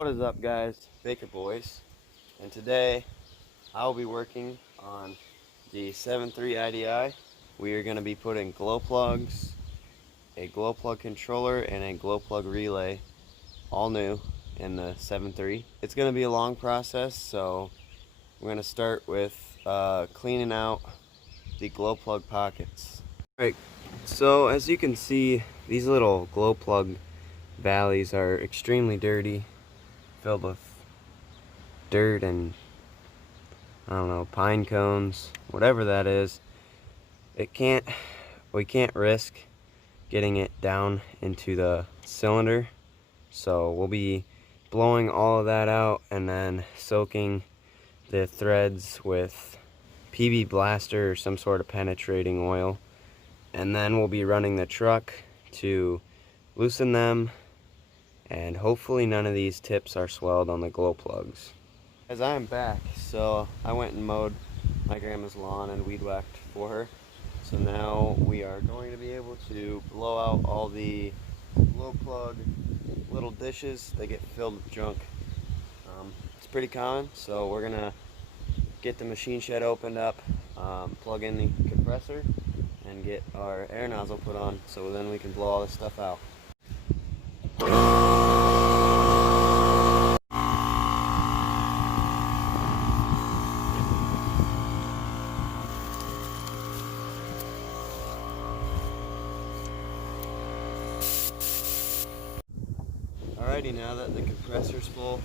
What is up, guys? Baker Boys, and today I'll be working on the 7.3 IDI. We are going to be putting glow plugs, a glow plug controller, and a glow plug relay, all new, in the 7.3. It's going to be a long process, so we're going to start with cleaning out the glow plug pockets. Alright, so as you can see, these little glow plug valleys are extremely dirty, filled with dirt and I don't know, pine cones, whatever that is. We can't risk getting it down into the cylinder, so we'll be blowing all of that out and then soaking the threads with PB Blaster or some sort of penetrating oil, and then we'll be running the truck to loosen them, and hopefully none of these tips are swelled on the glow plugs. As I'm back, so I went and mowed my grandma's lawn and weed whacked for her. So now we are going to be able to blow out all the glow plug little dishes. They get filled with junk. It's pretty common, so we're gonna get the machine shed opened up, plug in the compressor, and get our air nozzle put on, so then we can blow all this stuff out. Alrighty, now that the compressor's full,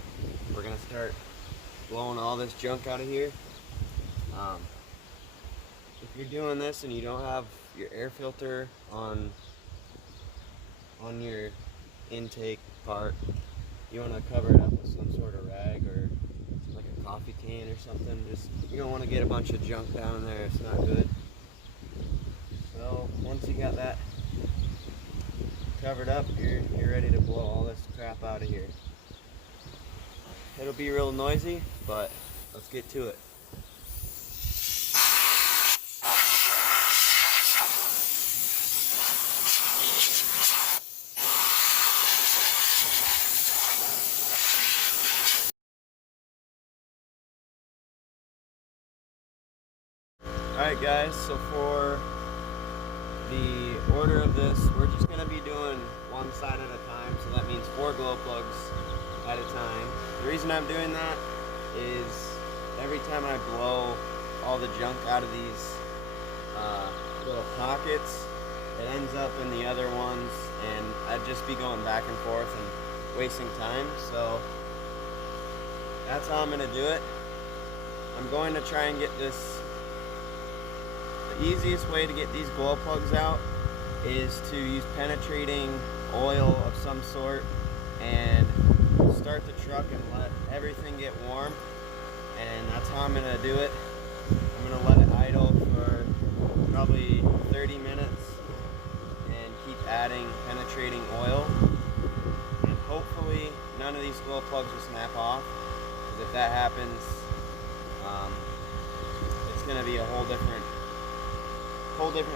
we're gonna start blowing all this junk out of here. If you're doing this and you don't have your air filter on your intake part, you want to cover it up with some sort of rag or like a coffee can or something. You don't want to get a bunch of junk down in there, it's not good. So once you got that covered up, you're ready to blow all this crap out of here. It'll be real noisy, but let's get to it. Alright guys, so for the order of this, we're just going to be doing one side at a time, so that means 4 glow plugs at a time. The reason I'm doing that is every time I blow all the junk out of these little pockets, it ends up in the other ones, and I'd just be going back and forth and wasting time, so that's how I'm going to do it. I'm going to try and get this. The easiest way to get these glow plugs out is to use penetrating oil of some sort and start the truck and let everything get warm, and that's how I'm going to do it. I'm going to let it idle for probably 30 minutes and keep adding penetrating oil, and hopefully none of these glow plugs will snap off, because if that happens, it's going to be a whole different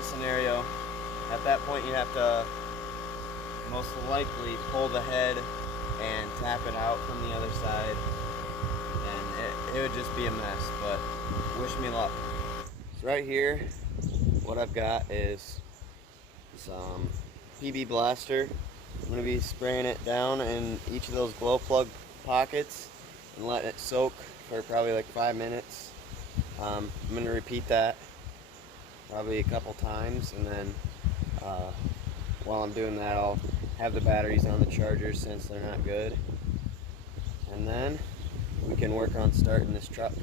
scenario. At that point, you have to most likely pull the head and tap it out from the other side, and it would just be a mess, but wish me luck. So right here, what I've got is some PB Blaster. I'm going to be spraying it down in each of those glow plug pockets and letting it soak for probably like 5 minutes. I'm going to repeat that probably a couple times, and then while I'm doing that, I'll have the batteries on the charger since they're not good, and then we can work on starting this truck.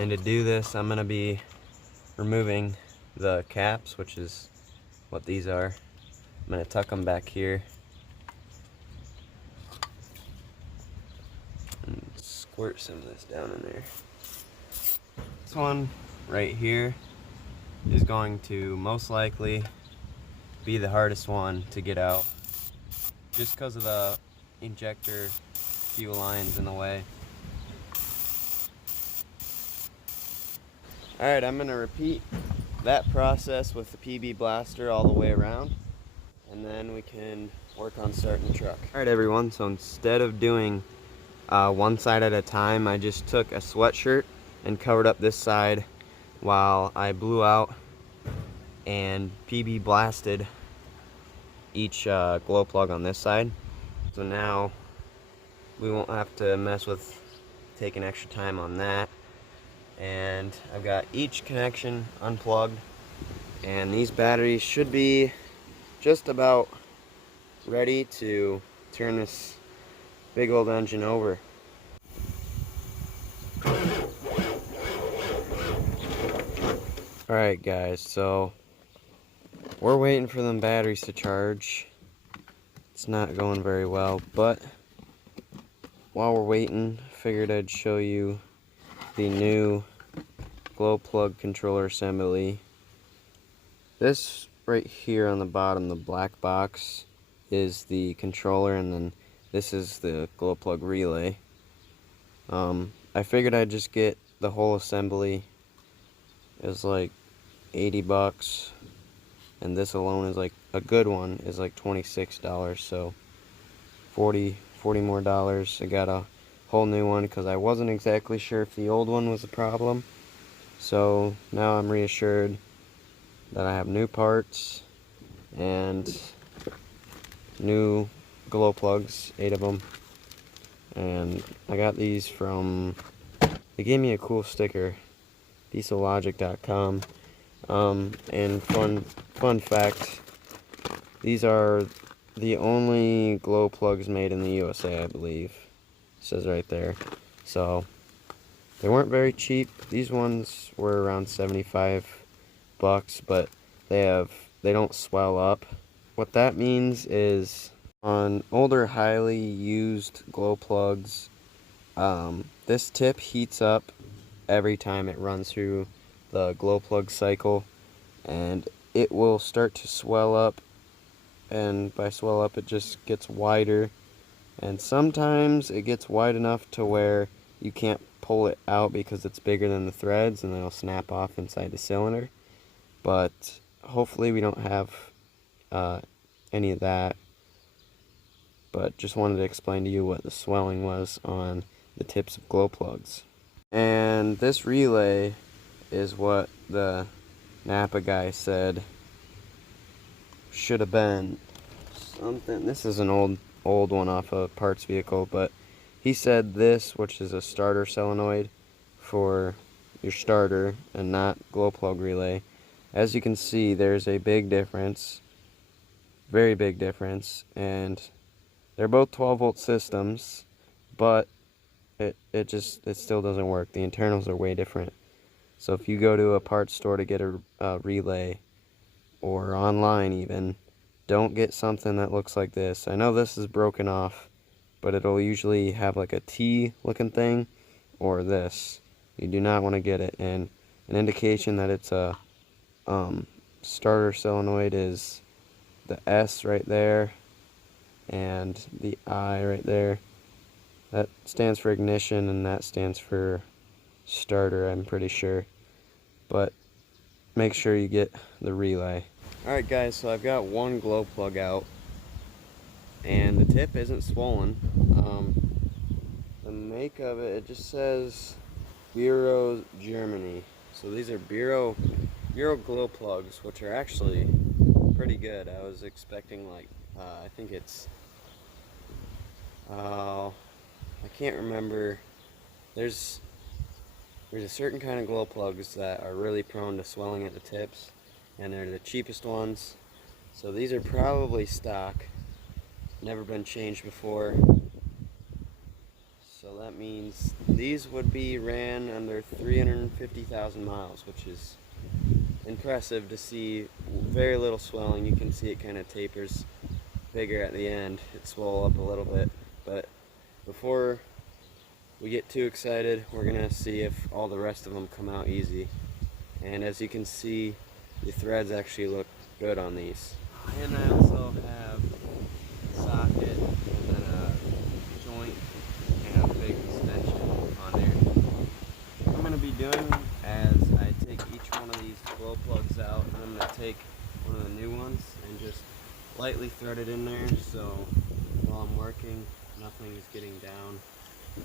And to do this, I'm going to be removing the caps, which is what these are. I'm going to tuck them back here and squirt some of this down in there. This one right here is going to most likely be the hardest one to get out, just because of the injector fuel lines in the way. Alright, I'm going to repeat that process with the PB Blaster all the way around. and then we can work on starting the truck. Alright everyone, so instead of doing one side at a time, I just took a sweatshirt and covered up this side while I blew out and PB blasted each glow plug on this side. So now we won't have to mess with taking extra time on that. And I've got each connection unplugged, and these batteries should be just about ready to turn this big old engine over. Alright guys, so we're waiting for them batteries to charge. It's not going very well, but while we're waiting, figured I'd show you the new glow plug controller assembly. This right here on the bottom, the black box, is the controller, and then this is the glow plug relay. I figured I'd just get the whole assembly. It was like 80 bucks, and this alone is like, a good one is like $26, so 40 more dollars. I got a whole new one because I wasn't exactly sure if the old one was a problem. So now I'm reassured that I have new parts and new glow plugs, 8 of them. And I got these from, they gave me a cool sticker, diesellogic.com. And fun fact, these are the only glow plugs made in the USA, I believe. It says right there. So they weren't very cheap. These ones were around 75 bucks, but they don't swell up. What that means is on older highly used glow plugs, this tip heats up every time it runs through the glow plug cycle, and it will start to swell up, and by swell up it just gets wider, and sometimes it gets wide enough to where you can't pull it out because it's bigger than the threads, and it'll snap off inside the cylinder. But hopefully we don't have any of that. But just wanted to explain to you what the swelling was on the tips of glow plugs. And this relay is what the Napa guy said should have been something. This is an old one off a parts vehicle, but he said this, which is a starter solenoid for your starter and not glow plug relay. As you can see, there's a big difference, very big difference, and they're both 12-volt systems, but it still doesn't work. The internals are way different. So if you go to a parts store to get a relay, or online even, don't get something that looks like this. I know this is broken off, but it'll usually have like a T looking thing, or this. You do not want to get it. And an indication that it's a starter solenoid is the S right there, and the I right there. That stands for ignition, and that stands for starter, I'm pretty sure. But make sure you get the relay. Alright guys, so I've got one glow plug out, and the tip isn't swollen. The make of it, it just says Bureau, Germany. So these are Bureau glow plugs, which are actually pretty good. I was expecting like, I think it's, I can't remember. There's a certain kind of glow plugs that are really prone to swelling at the tips, and they're the cheapest ones. So these are probably stock, never been changed before. So that means these would be ran under 350,000 miles, which is impressive to see. Very little swelling. You can see it kind of tapers bigger at the end. It swell up a little bit, but before we get too excited, we're gonna see if all the rest of them come out easy. And as you can see, the threads actually look good on these. And I also have a socket and then a joint and a big extension on there. What I'm gonna be doing as I take each one of these glow plugs out, and I'm gonna take one of the new ones and just slightly threaded in there, so while I'm working, nothing is getting down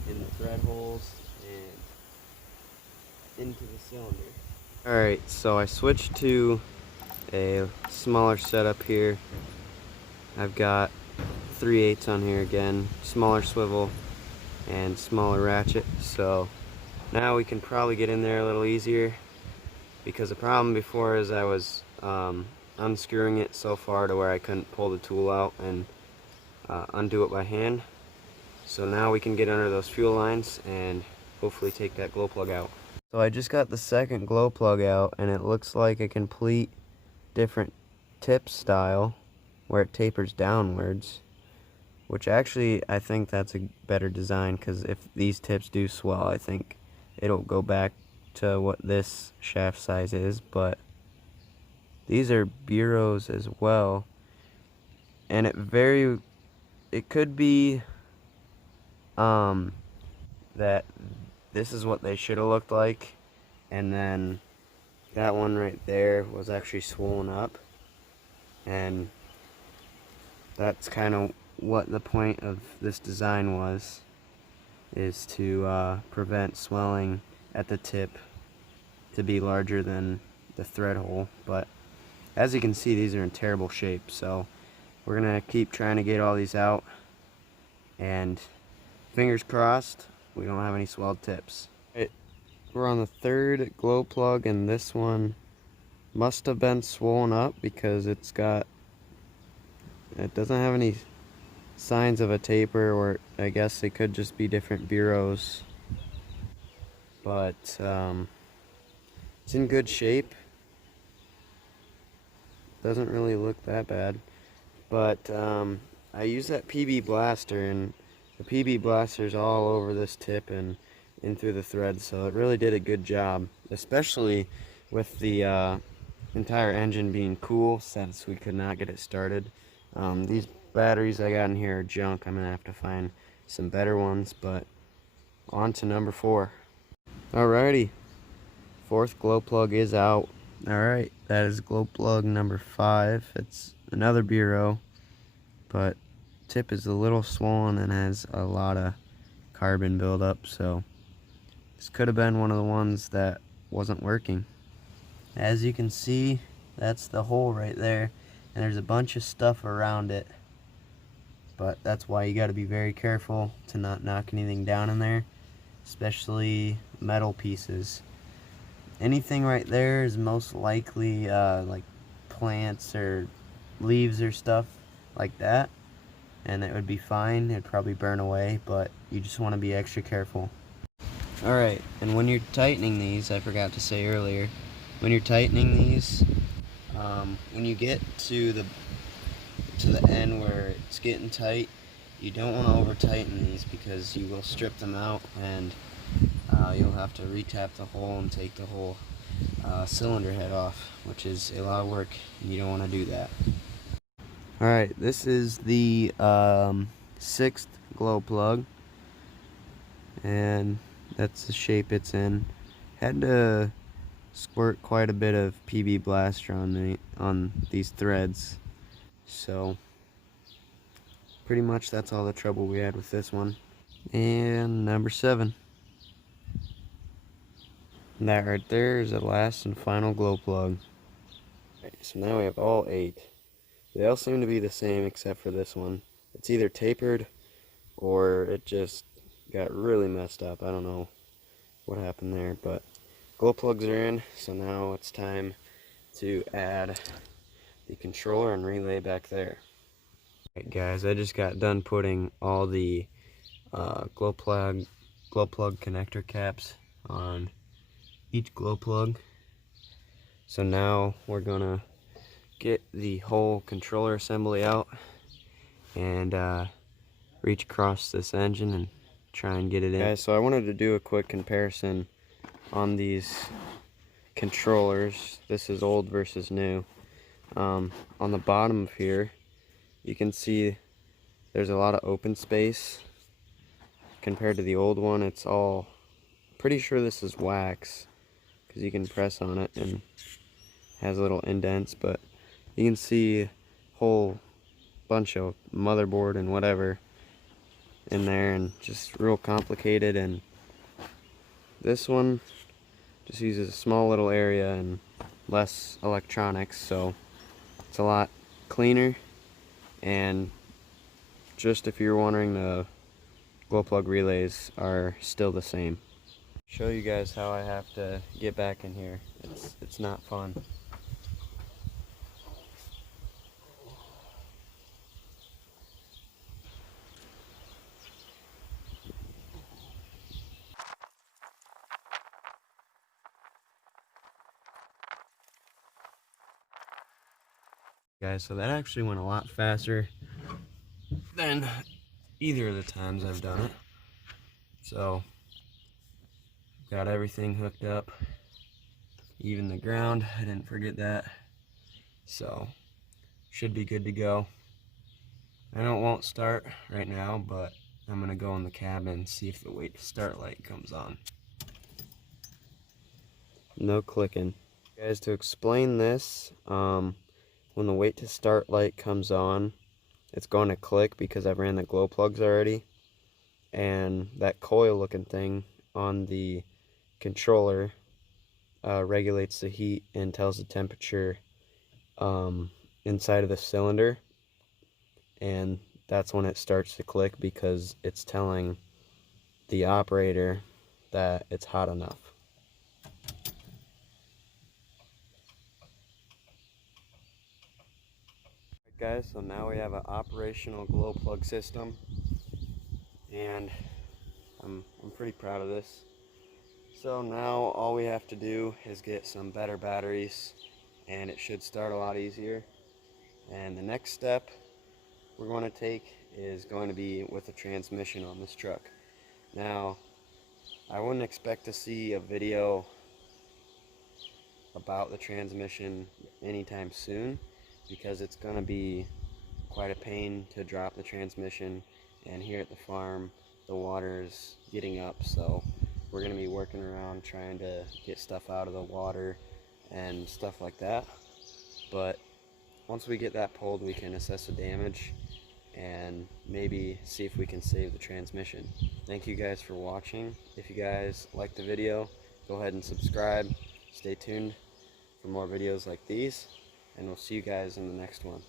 in the thread holes and into the cylinder. Alright, so I switched to a smaller setup here. I've got 3/8 on here again, smaller swivel and smaller ratchet, so now we can probably get in there a little easier, because the problem before is I was unscrewing it so far to where I couldn't pull the tool out and undo it by hand. So now we can get under those fuel lines and hopefully take that glow plug out. So I just got the second glow plug out, and it looks like a complete different tip style where it tapers downwards, which actually I think that's a better design, because if these tips do swell, I think it'll go back to what this shaft size is. But these are bureaus as well, and it could be that this is what they should have looked like, and then that one right there was actually swollen up, and that's kind of what the point of this design was, is to prevent swelling at the tip to be larger than the thread hole. But as you can see, these are in terrible shape, so we're gonna keep trying to get all these out, and fingers crossed we don't have any swelled tips. We're on the third glow plug, and this one must have been swollen up because it doesn't have any signs of a taper, or I guess they could just be different bureaus. But it's in good shape. Doesn't really look that bad. But I use that PB blaster, and the PB blaster's all over this tip and in through the thread, so it really did a good job, especially with the entire engine being cool, since we could not get it started. These batteries I got in here are junk. I'm gonna have to find some better ones, but on to number 4. Alrighty, fourth glow plug is out. Alright, that is glow plug number 5. It's another bureau, but tip is a little swollen and has a lot of carbon buildup, so this could have been one of the ones that wasn't working. As you can see, that's the hole right there, and there's a bunch of stuff around it, but that's why you got to be very careful to not knock anything down in there, especially metal pieces. Anything right there is most likely like plants or leaves or stuff like that, and it would be fine. It'd probably burn away, but you just want to be extra careful. Alright, and when you're tightening these, I forgot to say earlier, when you're tightening these, when you get to the end where it's getting tight, you don't want to over tighten these, because you will strip them out, and you'll have to retap the hole and take the whole cylinder head off, which is a lot of work, and you don't want to do that. Alright, this is the 6th glow plug, and that's the shape it's in. Had to squirt quite a bit of PB blaster on these threads, so pretty much that's all the trouble we had with this one. And number 7. And that right there is the last and final glow plug. Right, so now we have all 8. They all seem to be the same except for this one. It's either tapered or it just got really messed up. I don't know what happened there, but glow plugs are in, so now it's time to add the controller and relay back there. Alright guys, I just got done putting all the glow plug connector caps on each glow plug. So now we're gonna get the whole controller assembly out and reach across this engine and try and get it in. Guys, so I wanted to do a quick comparison on these controllers. This is old versus new. On the bottom of here, you can see there's a lot of open space compared to the old one. It's all, pretty sure this is wax, because you can press on it and has little indents, but you can see whole bunch of motherboard and whatever in there, and just real complicated. And this one just uses a small little area and less electronics, so it's a lot cleaner. And just if you're wondering, the glow plug relays are still the same. Show you guys how I have to get back in here. It's not fun. Guys, so that actually went a lot faster than either of the times I've done it. So got everything hooked up, even the ground, I didn't forget that. So should be good to go. I know it won't start right now, but I'm gonna go in the cabin, see if the wait to start light comes on. No clicking. Guys, to explain this, when the wait to start light comes on, it's going to click because I've ran the glow plugs already, and that coil looking thing on the controller regulates the heat and tells the temperature inside of the cylinder, and that's when it starts to click because it's telling the operator that it's hot enough. Guys, so now we have an operational glow plug system, and I'm pretty proud of this. So now all we have to do is get some better batteries, and it should start a lot easier. And the next step we're going to take is going to be with the transmission on this truck. Now, I wouldn't expect to see a video about the transmission anytime soon, because it's going to be quite a pain to drop the transmission, and here at the farm the water is getting up, so we're going to be working around trying to get stuff out of the water and stuff like that. But once we get that pulled, we can assess the damage and maybe see if we can save the transmission. Thank you guys for watching. If you guys liked the video, go ahead and subscribe. Stay tuned for more videos like these, and we'll see you guys in the next one.